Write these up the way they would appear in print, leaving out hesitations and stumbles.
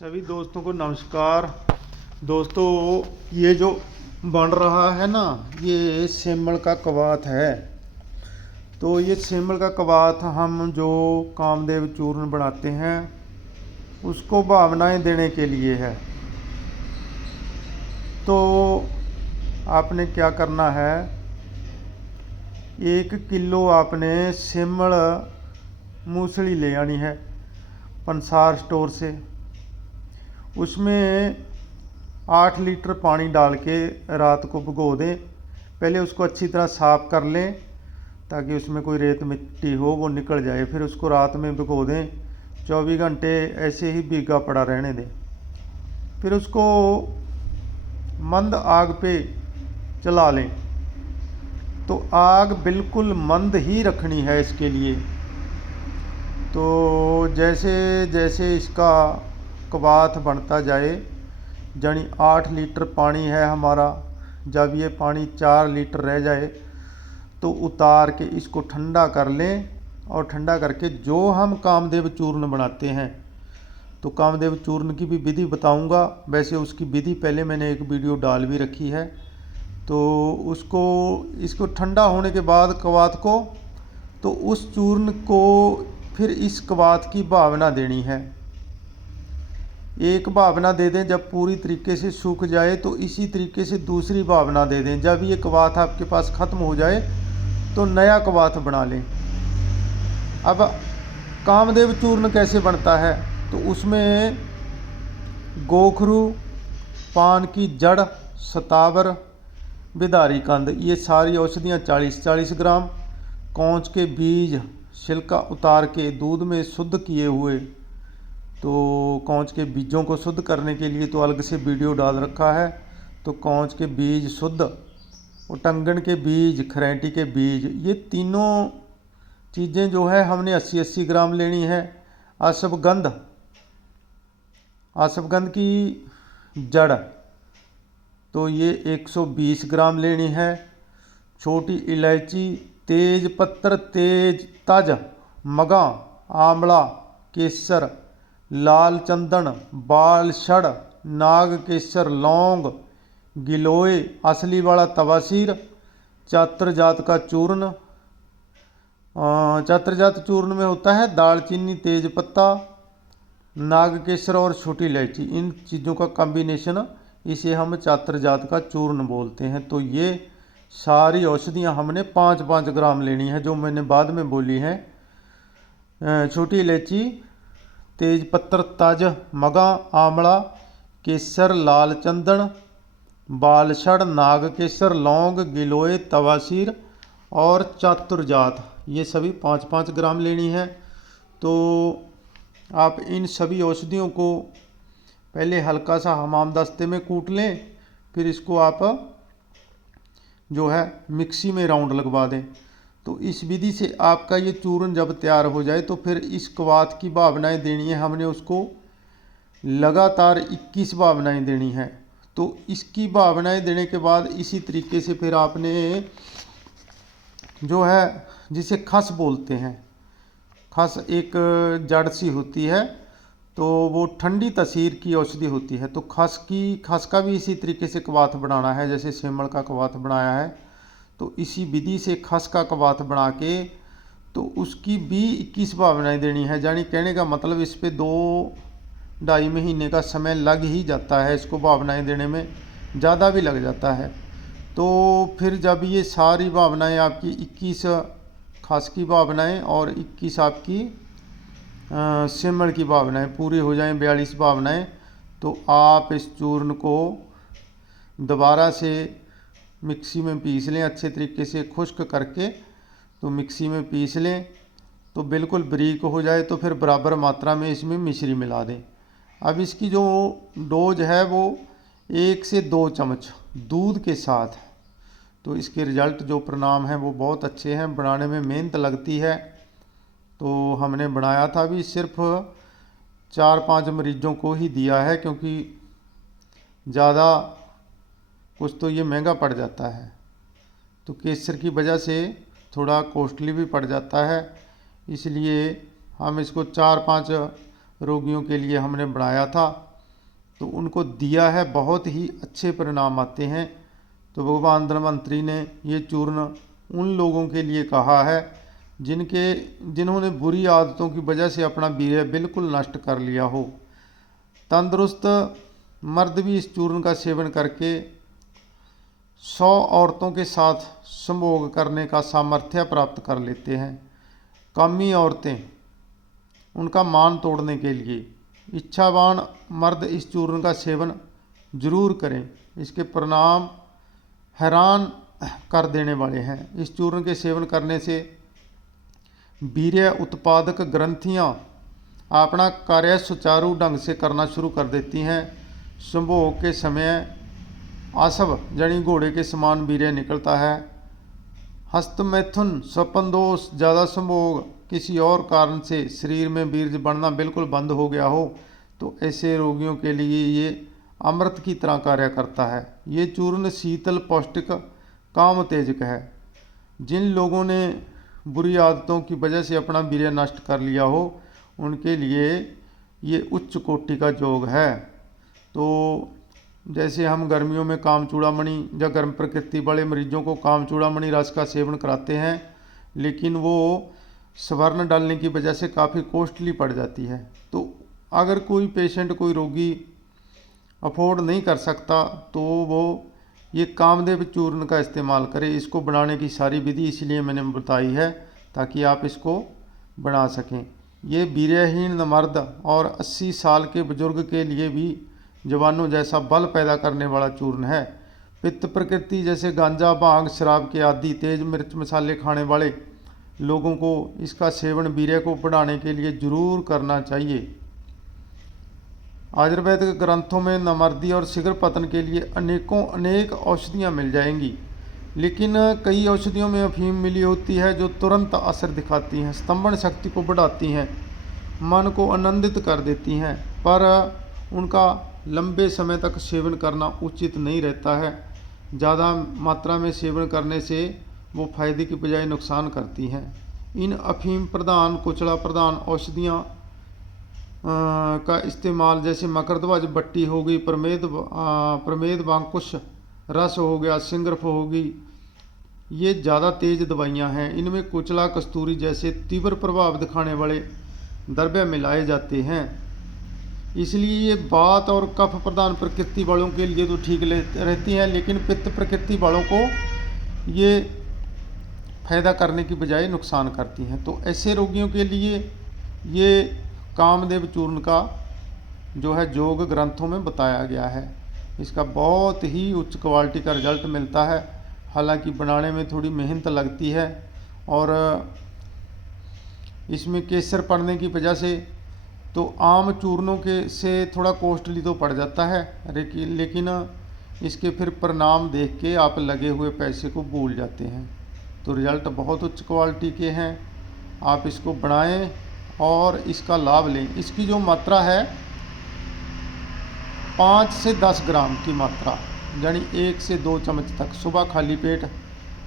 सभी दोस्तों को नमस्कार। दोस्तों, ये जो बन रहा है ना, ये सेमल का कबात है। तो ये सेमल का कबात हम जो कामदेव चूर्ण बनाते हैं उसको भावनाएं देने के लिए है। तो आपने क्या करना है, 1 किलो आपने सेमल मूसली ले आनी है पंसार स्टोर से। उसमें 8 लीटर पानी डाल के रात को भिगो दें। पहले उसको अच्छी तरह साफ़ कर लें ताकि उसमें कोई रेत मिट्टी हो वो निकल जाए। फिर उसको रात में भिगो दें, 24 घंटे ऐसे ही भीगा पड़ा रहने दें। फिर उसको मंद आग पे चला लें। तो आग बिल्कुल मंद ही रखनी है इसके लिए। तो जैसे जैसे इसका कबात बनता जाए, यानी 8 लीटर पानी है हमारा, जब ये पानी 4 लीटर रह जाए तो उतार के इसको ठंडा कर लें। और ठंडा करके जो हम कामदेव चूर्ण बनाते हैं, तो कामदेव चूर्ण की भी विधि बताऊंगा। वैसे उसकी विधि पहले मैंने एक वीडियो डाल भी रखी है। तो इसको ठंडा होने के बाद कबात को, तो उस चूर्ण को फिर इस कबात की भावना देनी है। एक भावना दे दें, जब पूरी तरीके से सूख जाए तो इसी तरीके से दूसरी भावना दे दें। जब ये कबात आपके पास ख़त्म हो जाए तो नया कबात बना लें। अब कामदेव चूर्ण कैसे बनता है, तो उसमें गोखरू, पान की जड़, सतावर, बिदारी कंद, ये सारी औषधियाँ 40-40 ग्राम, कौंच के बीज छिलका उतार के दूध में शुद्ध किए हुए। तो कौंच के बीजों को शुद्ध करने के लिए तो अलग से वीडियो डाल रखा है। तो कौंच के बीज शुद्ध, उटंगन के बीज, खरेंटी के बीज, ये तीनों चीज़ें जो है हमने 80-80 ग्राम लेनी है। अश्वगंध की जड़, तो ये 120 ग्राम लेनी है। छोटी इलायची, तेज पत्तर, तेज तज, मगा, आंवला, केसर, लाल चंदन, बाल छड़, नाग केसर, लौंग, गिलोय, असली वाला तवासीर, चात्र जात का चूर्ण। चात्र जात चूर्ण में होता है दालचीनी, तेज पत्ता, नाग केसर और छोटी इलायची। इन चीज़ों का कॉम्बिनेशन, इसे हम चात्र जात का चूर्ण बोलते हैं। तो ये सारी औषधियाँ हमने 5-5 ग्राम लेनी है, जो मैंने बाद में बोली हैं। छोटी इलायची, तेज पत्तर, तज, मगा, आंवला, केसर, लाल चंदन, बालछड़, नाग केसर, लौंग, गिलोय, तवासीर और चातुरजात, ये सभी 5-5 ग्राम लेनी है। तो आप इन सभी औषधियों को पहले हल्का सा हमाम दस्ते में कूट लें। फिर इसको आप जो है मिक्सी में राउंड लगवा दें। तो इस विधि से आपका ये चूर्ण जब तैयार हो जाए तो फिर इस कबात की भावनाएं देनी है हमने उसको, लगातार 21 भावनाएं देनी है। तो इसकी भावनाएं देने के बाद इसी तरीके से फिर आपने जो है, जिसे खस बोलते हैं, खस एक जड़ सी होती है, तो वो ठंडी तसीर की औषधि होती है। तो खस का भी इसी तरीके से कबात बनाना है जैसे सेमल का कबात बनाया है। तो इसी विधि से खस का कबात बना के तो उसकी भी 21 भावनाएं देनी है। यानी कहने का मतलब इस पे 2-2.5 महीने का समय लग ही जाता है, इसको भावनाएं देने में ज़्यादा भी लग जाता है। तो फिर जब ये सारी भावनाएं आपकी 21 खस की भावनाएं और 21 आपकी सेमल की भावनाएं पूरी हो जाएं, 42 भावनाएं, तो आप इस चूर्ण को दोबारा से मिक्सी में पीस लें, अच्छे तरीके से खुश्क करके तो मिक्सी में पीस लें। तो बिल्कुल बारीक हो जाए तो फिर बराबर मात्रा में इसमें मिश्री मिला दें। अब इसकी जो डोज है वो 1 से 2 चम्मच दूध के साथ। तो इसके रिज़ल्ट जो परिणाम हैं वो बहुत अच्छे हैं। बनाने में मेहनत लगती है। तो हमने बनाया था भी सिर्फ 4-5 मरीजों को ही दिया है, क्योंकि ज़्यादा कुछ तो ये महंगा पड़ जाता है। तो केसर की वजह से थोड़ा कॉस्टली भी पड़ जाता है, इसलिए हम इसको 4-5 रोगियों के लिए हमने बनाया था। तो उनको दिया है, बहुत ही अच्छे परिणाम आते हैं। तो भगवान धन्वंतरी ने ये चूर्ण उन लोगों के लिए कहा है जिन्होंने बुरी आदतों की वजह से अपना वीर्य बिल्कुल नष्ट कर लिया हो। तंदुरुस्त मर्द भी इस चूर्ण का सेवन करके 100 औरतों के साथ संभोग करने का सामर्थ्य प्राप्त कर लेते हैं। कामी औरतें उनका मान तोड़ने के लिए इच्छावान मर्द इस चूर्ण का सेवन जरूर करें। इसके परिणाम हैरान कर देने वाले हैं। इस चूर्ण के सेवन करने से वीर्य उत्पादक ग्रंथियां अपना कार्य सुचारू ढंग से करना शुरू कर देती हैं। संभोग के समय आसव जनी घोड़े के समान वीर्य निकलता है। हस्तमैथुन, स्वप्न दोष, ज़्यादा संभोग, किसी और कारण से शरीर में वीर्य बढ़ना बिल्कुल बंद हो गया हो तो ऐसे रोगियों के लिए ये अमृत की तरह कार्य करता है। ये चूर्ण शीतल, पौष्टिक, काम उत्तेजक है। जिन लोगों ने बुरी आदतों की वजह से अपना वीर्य नष्ट कर लिया हो उनके लिए ये उच्च कोटि का योग है। तो जैसे हम गर्मियों में काम चूड़ामणि या गर्म प्रकृति वाले मरीजों को काम चूड़ामणि रस का सेवन कराते हैं, लेकिन वो स्वर्ण डालने की वजह से काफ़ी कॉस्टली पड़ जाती है। तो अगर कोई पेशेंट, कोई रोगी अफोर्ड नहीं कर सकता तो वो ये कामदेव चूर्ण का इस्तेमाल करे। इसको बनाने की सारी विधि इसलिए मैंने बताई है ताकि आप इसको बना सकें। ये वीर्यहीन मर्द और 80 साल के बुजुर्ग के लिए भी जवानों जैसा बल पैदा करने वाला चूर्ण है। पित्त प्रकृति जैसे गांजा, भांग, शराब के आदि तेज मिर्च मसाले खाने वाले लोगों को इसका सेवन वीर्य को बढ़ाने के लिए जरूर करना चाहिए। आयुर्वेदिक ग्रंथों में नामर्दी और शीघ्र पतन के लिए अनेक औषधियाँ मिल जाएंगी, लेकिन कई औषधियों में अफीम मिली होती है जो तुरंत असर दिखाती हैं, स्तंभन शक्ति को बढ़ाती हैं, मन को आनंदित कर देती हैं, पर उनका लंबे समय तक सेवन करना उचित नहीं रहता है। ज़्यादा मात्रा में सेवन करने से वो फायदे की बजाय नुकसान करती हैं। इन अफीम प्रधान, कुचला प्रधान औषधियाँ का इस्तेमाल जैसे मकरध्वज बट्टी हो गई, प्रमेद वांकुश रस हो गया, सिंगरफ होगी, ये ज़्यादा तेज दवाइयाँ हैं। इनमें कुचला, कस्तूरी जैसे तीव्र प्रभाव दिखाने वाले द्रव्य मिलाए जाते हैं। इसलिए ये वात और कफ प्रधान प्रकृति वालों के लिए तो ठीक रहती हैं, लेकिन पित्त प्रकृति वालों को ये फायदा करने की बजाय नुकसान करती हैं। तो ऐसे रोगियों के लिए ये कामदेव चूर्ण का जो है योग ग्रंथों में बताया गया है। इसका बहुत ही उच्च क्वालिटी का रिजल्ट मिलता है। हालांकि बनाने में थोड़ी मेहनत लगती है और इसमें केसर पड़ने की वजह से तो आम चूर्णों के से थोड़ा कॉस्टली तो पड़ जाता है, लेकिन इसके फिर परिणाम देख के आप लगे हुए पैसे को भूल जाते हैं। तो रिज़ल्ट बहुत उच्च क्वालिटी के हैं। आप इसको बनाएं और इसका लाभ लें। इसकी जो मात्रा है 5 से 10 ग्राम की मात्रा, यानी 1 से 2 चम्मच तक सुबह खाली पेट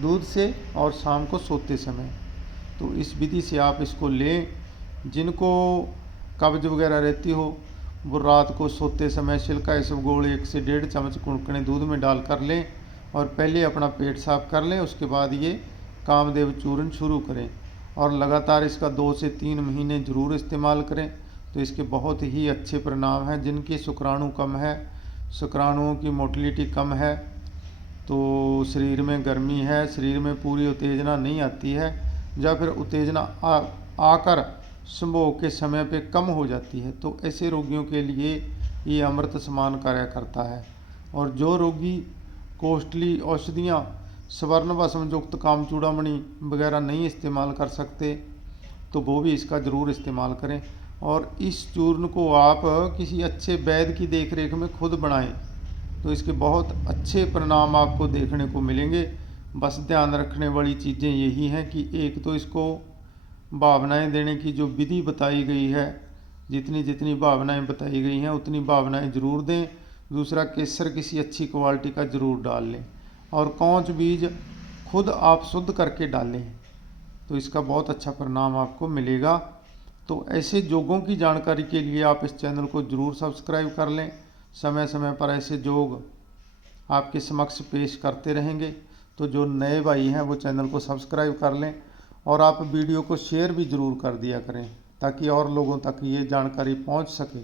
दूध से और शाम को सोते समय। तो इस विधि से आप इसको लें। जिनको कब्ज वगैरह रहती हो वो रात को सोते समय सिल्का इसबगोल 1 से 1.5 चम्मच कुनकुने दूध में डाल कर लें और पहले अपना पेट साफ कर लें। उसके बाद ये कामदेव चूर्ण शुरू करें और लगातार इसका 2 से 3 महीने ज़रूर इस्तेमाल करें। तो इसके बहुत ही अच्छे परिणाम हैं। जिनके शुक्राणु कम है, शुक्राणुओं की मोटिलिटी कम है, तो शरीर में गर्मी है, शरीर में पूरी उत्तेजना नहीं आती है, या फिर उत्तेजना आकर संभोग के समय पे कम हो जाती है, तो ऐसे रोगियों के लिए ये अमृत समान कार्य करता है। और जो रोगी कॉस्टली औषधियाँ, स्वर्ण भस्म युक्त काम चूड़ामणि वगैरह नहीं इस्तेमाल कर सकते तो वो भी इसका ज़रूर इस्तेमाल करें। और इस चूर्ण को आप किसी अच्छे वैद्य की देखरेख में खुद बनाएं तो इसके बहुत अच्छे परिणाम आपको देखने को मिलेंगे। बस ध्यान रखने वाली चीज़ें यही हैं कि एक तो इसको भावनाएं देने की जो विधि बताई गई है, जितनी जितनी भावनाएं बताई गई हैं उतनी भावनाएं ज़रूर दें। दूसरा, केसर किसी अच्छी क्वालिटी का ज़रूर डाल लें और कौच बीज खुद आप शुद्ध करके डालें, तो इसका बहुत अच्छा परिणाम आपको मिलेगा। तो ऐसे योगों की जानकारी के लिए आप इस चैनल को ज़रूर सब्सक्राइब कर लें, समय समय पर ऐसे योग आपके समक्ष पेश करते रहेंगे। तो जो नए भाई हैं वो चैनल को सब्सक्राइब कर लें और आप वीडियो को शेयर भी ज़रूर कर दिया करें ताकि और लोगों तक ये जानकारी पहुंच सके।